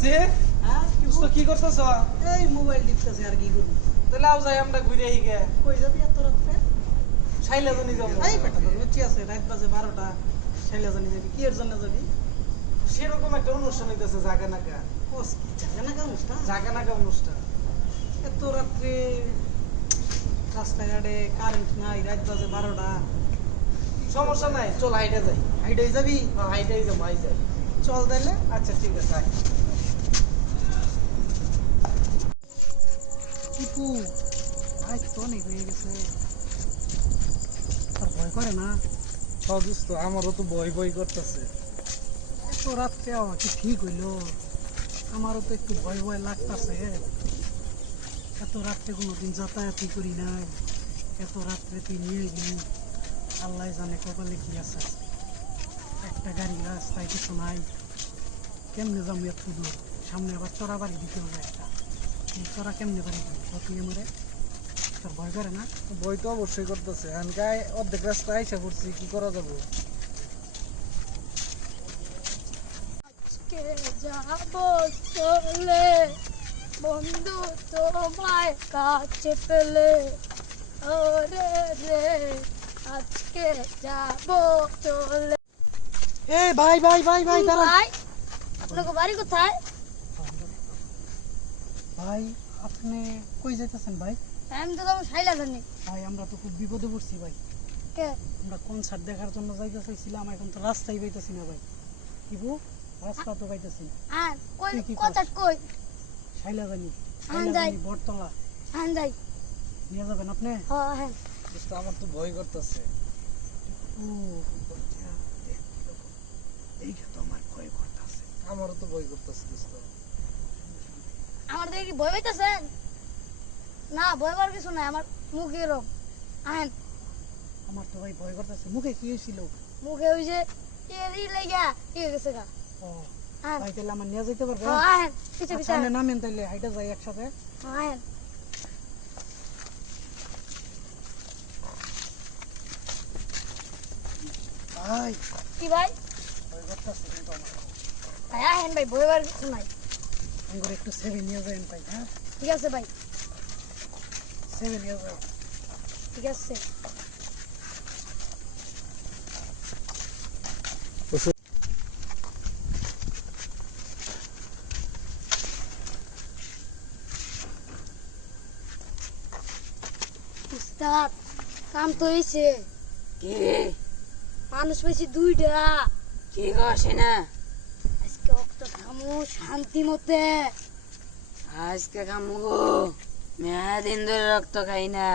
আছে হ্যাঁ তো কি করতেছ? এই মোবাইল টিপতেছে আর কি করব তাহলে আও যাই আমরা ঘুরে আই গে। কই যাবি এত রাতে শাইলা জনি যাবো। এই বেটা তো লুচি আছে রাত বাজে 12টা শাইলা জানি যাবি কি এর জন্য যাবি সেরকম একটা অনুষ্ঠান হইতেছে জাগা নাকা। কোস কি জানা না অনুষ্ঠান জাগা নাকা অনুষ্ঠান। এত রাত্রে রাস্তাঘাটে কারেন্ট নাই রাত বাজে 12টা সমস্যা নাই, চল হাইটে যাই। হাইডে যাবি হ্যাঁ হাইটেই যাবো, আই যাই। চল তাইলে আচ্ছা ঠিক আছে আয়। টিপু আজ তো অনেক হয়ে গেছে আর ভয় করে না দোস্ত আমারও তো ভয় ভয় করতেছে। এত রাত্রে আবার কি ঠিক হইলো আমারও তো একটু ভয় ভয় লাগতেছে এত রাত্রে কোনোদিন যাতায়াতই করি নাই এত রাত্রে তুই নিয়ে গেলি আল্লাহ জানে কপালে কি আছে একটা গাড়ি রাস্তায় কিছু নাই কেমনে যাবো এত দূর সামনে আবার চড়া বাড়ি দিতে হবে একটা এই চড়া কেমনে বাড়ি দিবি তুই আমারে তোর ভয় করে না ভয় তো অবশ্যই করতেছে। গায়ে অর্ধেক রাস্তা আইসা পড়ছি, কি করা যাবো? আজকে যাবো চলে বন্ধু তোমায় কাছে পেলে ওরে রে আজকে যাবো চলে। এই ভাই ভাই ভাই ভাই দাঁড়া ভাই আপনাকে বাড়ি কোথায়? ভাই আপনি কই যাইতেছেন ভাই আমি তো তখন সাইলা জানি ভাই আমরা তো খুব বিপদে পড়ছি ভাই কে আমরা কনসার্ট দেখার জন্য যাইতে চাইছিলাম এখন তো রাস্তাই পাইতেছি না ভাই কিবু রাস্তা তো পাইতেছি না আর কই তুই কি কথা কই শাইলা জানি যাই। বটতলা হ্যাঁ যাই নিয়ে যাবেন আপনি হ্যাঁ হ্যাঁ দোস্ত আমার তো ভয় করতেছে। ও এইটা তো আমার ভয় করতেছে আমারও তো ভয় করতেছে দোস্ত। আমার দেখে কি ভয় পাইতেছেন? না ভয় পাওয়ার কিছু নাই, আমার মুখ এরকম আহেন আমার তো ভাই ভয় করতেছে মুখে কি হয়েছিল মুখে ওই যে এরি লাগা কি হয়ে গেছে গা ও আহেন ভাই তাহলে আমার নিয়ে যাইতে পারবে হ্যাঁ আহেন পিছে পিছে সামনে আহেন নামেন তাইলে হাইটা যাই একসাথে আহেন ভাই কি ভাই ভয় করতেছে কিন্তু আমার ভাই আহেন ভাই ভয় পাওয়ার কিছু নাই আমার একটু সেভে নিয়ে যাবেন ভাই হ্যাঁ ঠিক আছে ভাই সেভে নিয়ে যাও ঠিক আছে উস্তাদ কাম তো হয়েছে কি মানুষ পেয়েছি দুইটা কি করছে না আজকে অক্ত খামু শান্তি মতে আজকে খামু গো মেয়াদিন ধরে রক্ত খাই না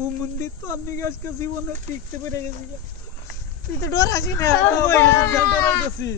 ও মন্দির তো আমি আজকে জীবনে দেখতে পেরে গেছি তুই তো ডর আসি না গেছি।